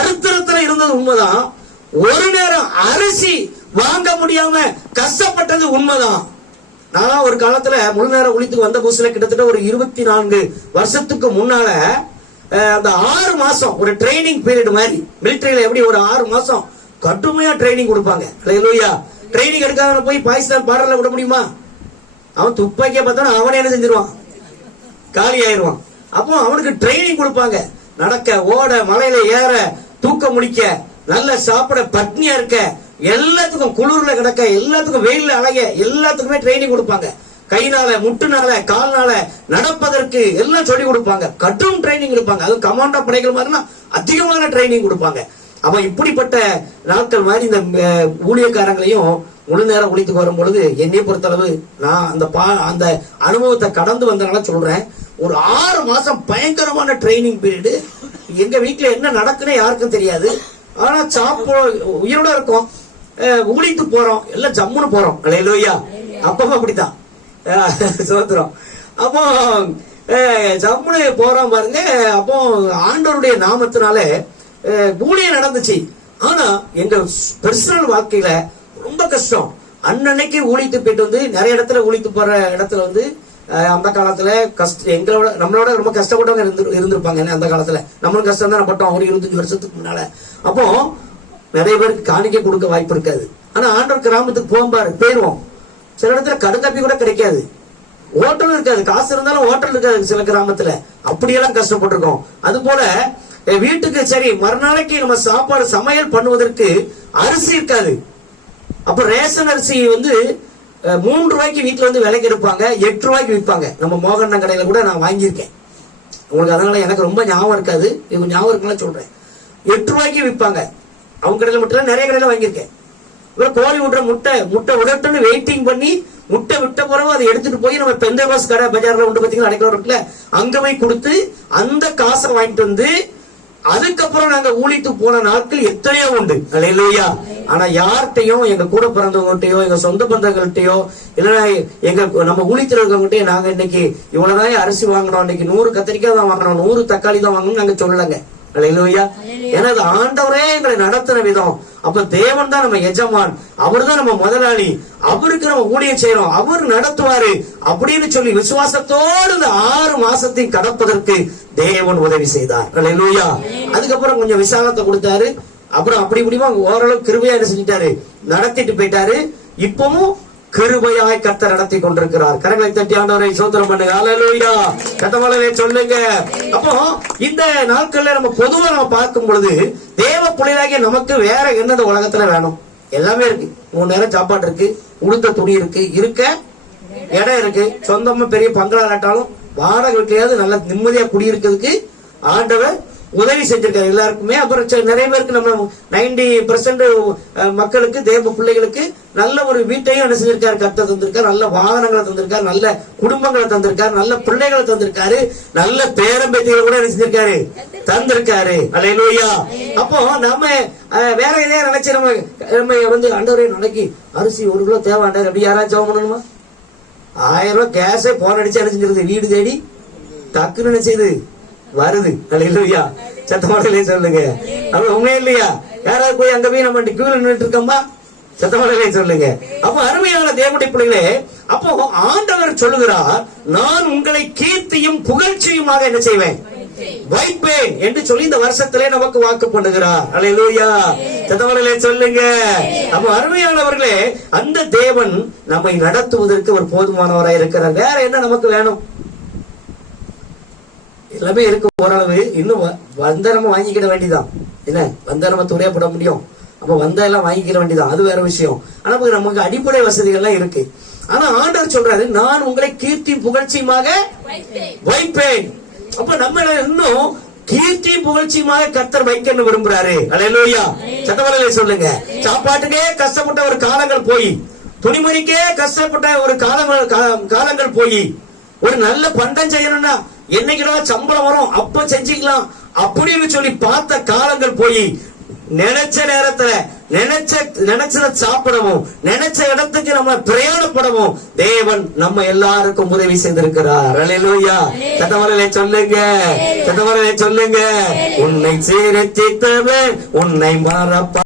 தரித்திரத்துல இருந்தது உண்மைதான். ஒரு நேரம் அரிசி வாங்க முடியாம கஷ்டப்பட்டது உண்மைதான். நான் ஒரு காலத்துல முழு நேரம் உழைத்துக்கு வந்த புதுசுல கிட்டத்தட்ட ஒரு 24 வருஷத்துக்கு முன்னால அந்த 6 மாசம் ஒரு ட்ரைனிங் பீரியட் மாதிரி மிலிட்டரியில எப்படி ஒரு 6 மாசம் கடுமையா ட்ரைனிங் கொடுப்பாங்க. ட்ரைனிங் எடுக்காத போய் பாகிஸ்தான் பார்டர்ல விட முடியுமா? அவன் துப்பாக்கிய பார்த்தாலும் அவனே என்ன செஞ்சிருவான், காலி ஆயிடுவான். அப்போ அவனுக்கு ட்ரைனிங் கொடுப்பாங்க. நடக்க, ஓட, மலையில ஏற, தூக்க முடிக்க, நல்ல சாப்பிட, பட்னியா இருக்க, எல்லாத்துக்கும் குளிர்ல கிடக்க, எல்லாத்துக்கும் வெயில்ல அலைய, எல்லாத்துக்குமே ட்ரைனிங் கொடுப்பாங்க. கைனால, முட்டுனால, கால்னால நடப்பதற்கு எல்லாம் சொல்லி கொடுப்பாங்க. கடும் ட்ரைனிங் கொடுப்பாங்க. அது கமாண்டோ படைகள் மாதிரினா அதிகமான ட்ரைனிங் கொடுப்பாங்க. அவன் இப்படிப்பட்ட நாட்கள் மாதிரி இந்த ஊழியக்காரங்களையும் முழு நேரம் உழைத்துக்கு வரும் பொழுது என்னை பொறுத்தளவு நான் அந்த அனுபவத்தை கடந்து வந்தனால சொல்றேன். ஒரு 6 மாசம் பயங்கரமான ட்ரைனிங் பீரியடு. எங்க வீட்டுல என்ன நடக்குன்னு யாருக்கும் தெரியாது. ஆனா உயிரோட இருக்கும், உழைத்து போறோம், எல்லாம் ஜம்முன்னு போறோம். அல்லேலூயா. அப்பவும் அப்படித்தான் சோத்திரம். அப்போ ஜம்முன்னு போறோம் பாருங்க. அப்போ ஆண்டவருடைய நாமத்தினால ஊழியம் நடந்துச்சு. ஆனா எங்க பர்சனல் வாழ்க்கையில ரொம்ப கஷ்டம். அன்னன்னைக்கு ஊழித்து போயிட்டு வந்து நிறைய இடத்துல ஊழித்து போற இடத்துல வந்து அந்த காலத்துல எங்களோட நம்மளோட ரொம்ப கஷ்டப்பட்டவங்க இருந்திருப்பாங்க. அந்த காலத்துல நம்மளும் கஷ்டம் தான் பட்டோம் ஒரு 25 வருஷத்துக்கு முன்னால. அப்போ நிறைய பேருக்கு காணிக்க கொடுக்க வாய்ப்பு இருக்காது. ஆனா ஆண்டவர் கிராமத்துக்கு போயிருவோம். சில இடத்துல கடுக்காப்பி கூட கிடைக்காது, ஹோட்டல் இருக்காது, காசு இருந்தாலும் ஹோட்டல் இருக்காது சில கிராமத்துல. அப்படியெல்லாம் கஷ்டப்பட்டிருக்கோம். அது போல வீட்டுக்கு சரி மறுநாளைக்கு நம்ம சாப்பாடு சமையல் பண்ணுவதற்கு அரிசி இருக்காது. அப்ப ரேஷன் அரிசி வந்து 3 ரூபாய்க்கு வீட்டுல வந்து விலைக்கு எடுப்பாங்க, 8 ரூபாய்க்கு விற்பாங்க. நம்ம மோகண்ண கடையில கூட நான் வாங்கியிருக்கேன். உங்களுக்கு அதனால எனக்கு ரொம்ப ஞாபகம் இருக்காது, ஞாபகம் இருக்குன்னு சொல்றேன். 8 ரூபாய்க்கு விற்பாங்க. அவங்க கடையில மட்டும் நிறைய கடையில வாங்கியிருக்கேன். கோழி விடுற முட்டை உடட்டுன்னு வெயிட்டிங் பண்ணி முட்டை விட்ட பிறகு அதை எடுத்துட்டு போய் நம்ம பெந்தகோஸ் கடை பஜார்ல உண்டு பாத்தீங்கன்னா அடைக்கல இருக்குல்ல, அங்க போய் கொடுத்து அந்த காசை வாங்கிட்டு வந்து அதுக்கப்புறம் நாங்க ஊழித்து போன நாட்கள் எத்தனையோ உண்டு. அல்லேலூயா. ஆனா யார்கிட்டையும், எங்க கூட பிறந்தவங்ககிட்டயோ, எங்க சொந்த பந்தங்கள்கிட்டயோ, இல்லைன்னா எங்க நம்ம ஊழித்திருக்கவங்ககிட்டயோ நாங்க இன்னைக்கு இவ்வளவுதான் அரிசி வாங்கணும், இன்னைக்கு 100 கத்திரிக்காய் தான் வாங்கணும், 100 தக்காளி தான் வாங்கணும் நாங்க சொல்லலங்க. அல்லேலூயா. ஏன்னா ஆண்டவரே எங்களை நடத்தின விதம். அப்ப தேவன் தான் நம்ம எஜமான், அவர் தான் நம்ம முதலாளி, அவருக்கு நம்ம ஊழியம் செய்யறோம், அவர் நடத்துவாரு அப்படின்னு சொல்லி விசுவாசத்தோடு இந்த 6 மாசத்தை கடப்பதற்கு தேவன் உதவி செய்தார். அல்லேலூயா. அதுக்கப்புறம் கொஞ்சம் விசாலத்தை கொடுத்தாரு. அப்புறம் அப்படி இப்படிமா ஓரளவு கிருபையா என்ன செஞ்சிட்டாரு, நடத்திட்டு போயிட்டாரு. இப்பவும் கிருபையாய் கர்த்தர் நடத்தி கொண்டிருக்கிறார். கரங்களை தட்டி ஆண்டவரை சோத்திரம் பண்ணுங்க. அல்லேலூயா. கத்தமளவே சொல்லுங்க. அப்போ இந்த நாட்கள்ல நம்ம பொதுவா நம்ம பார்க்கும் பொழுது தேவ பிள்ளைகளாகிய நமக்கு வேற என்னது உலகத்துல வேணும்? எல்லாமே இருக்கு. 3 நேரம் சாப்பாடு இருக்கு, உடுத்த துணி இருக்கு, இருக்க இடம் இருக்கு, சொந்தமா பெரிய பங்களா இல்லாட்டாலும் வாடகை வீட்லயாவது நல்ல நிம்மதியா குடியிருக்கிறதுக்கு ஆண்டவர் உதவி செஞ்சிருக்காரு எல்லாருக்குமே. அப்புறம் நிறைய பேருக்கு நம்ம 90% மக்களுக்கு, தேவ பிள்ளைகளுக்கு நல்ல ஒரு வீட்டையும் என்ன செஞ்சிருக்காரு, கர்த்தர் தந்திருக்காரு, நல்ல வாகனங்களை தந்திருக்காரு, நல்ல குடும்பங்களை தந்திருக்காரு, நல்ல பிள்ளைகளை தந்திருக்காரு, நல்ல பேரம்பேத்திகளை கூட என்ன செஞ்சிருக்காரு, தந்திருக்காரு. அல்லேலூயா. அப்போ நம்ம வேற எதையா நினைச்சு நம்ம வந்து ஆண்டவரே நாளைக்கு அரிசி 1 கிலோ தேவை ஆண்டவர் அப்படி யாராச்சும் ஜெபம் பண்ணணுமா? 1000 ரூபாய் கேஸே போன் அடிச்சு என்ன செஞ்சிருது, வீடு தேடி டக்குன்னு என்ன செய்யுது, வருது. அல்லேலூயா. சத்தமாடலே சொல்லுங்க. அப்ப உண்மை இல்லையா? யாராவது போய் அங்க போய் நம்ம கியூல நின்றுட்டு இருக்கோமா? சத்தமாடலே சொல்லுங்க. அப்ப அருமையான தேவனுடைய பிள்ளைகளே, அப்போ ஆண்டவர் சொல்லுகிறார், நான் உங்களை கீர்த்தியும் புகழ்ச்சியுமாக என்ன செய்வேன், வைப்பேன் என்று சொல்லி இந்த வருஷத்திலே நமக்கு வாக்கு பண்ணுகிறார். அல்லேலூயா. சத்தமாடலே சொல்லுங்க. அப்ப அருமையானவர்களே, அந்த தேவன் நம்மை நடத்துவதற்கு ஒரு போதுமானவராய் இருக்கிறார். வேற என்ன நமக்கு வேணும்? எல்லாமே இருக்கு ஓரளவு. இன்னும் வந்த நம்ம வாங்கிக்கிட வேண்டியதான். என்ன வந்த நம்ம துறையப்பட முடியும்? அப்ப வந்த எல்லாம் வாங்கிக்கிற வேண்டியதான், அது வேற விஷயம். ஆனா நமக்கு அடிப்படை வசதிகள்லாம் இருக்கு. ஆனா ஆண்டவர் சொல்றாரு, நான் உங்களை கீர்த்தி புகழ்ச்சியுமாக வைப்பேன். அப்ப நம்ம இன்னும் கீர்த்தி புகழ்ச்சியுமாக கர்த்தர் வைக்கன்னு விரும்புறாரு. அல்லேலூயா. சத்தவரலே சொல்லுங்க. சாப்பாட்டுக்கே கஷ்டப்பட்ட ஒரு காலங்கள் போய், துணிமணிக்கே கஷ்டப்பட்ட ஒரு காலங்கள் போய், ஒரு நல்ல பண்டம் செய்யணும்னா என்னைக்குடா சம்பளம் வரும் அப்ப செஞ்சுக்கலாம் அப்படின்னு சொல்லி பார்த்த காலங்கள் போய், நினைச்ச நேரத்துல நினைச்சத சாப்பிடவும், நினைச்ச இடத்துக்கு நம்ம பிரயாணப்படவும் தேவன் நம்ம எல்லாருக்கும் உதவி செய்திருக்கிறார். அல்லேலூயா. சத்தமரலே சொல்லுங்க, சத்தமரலே சொல்லுங்க. உன்னை சீரச்சித்தவன் உன்னை மறப்பா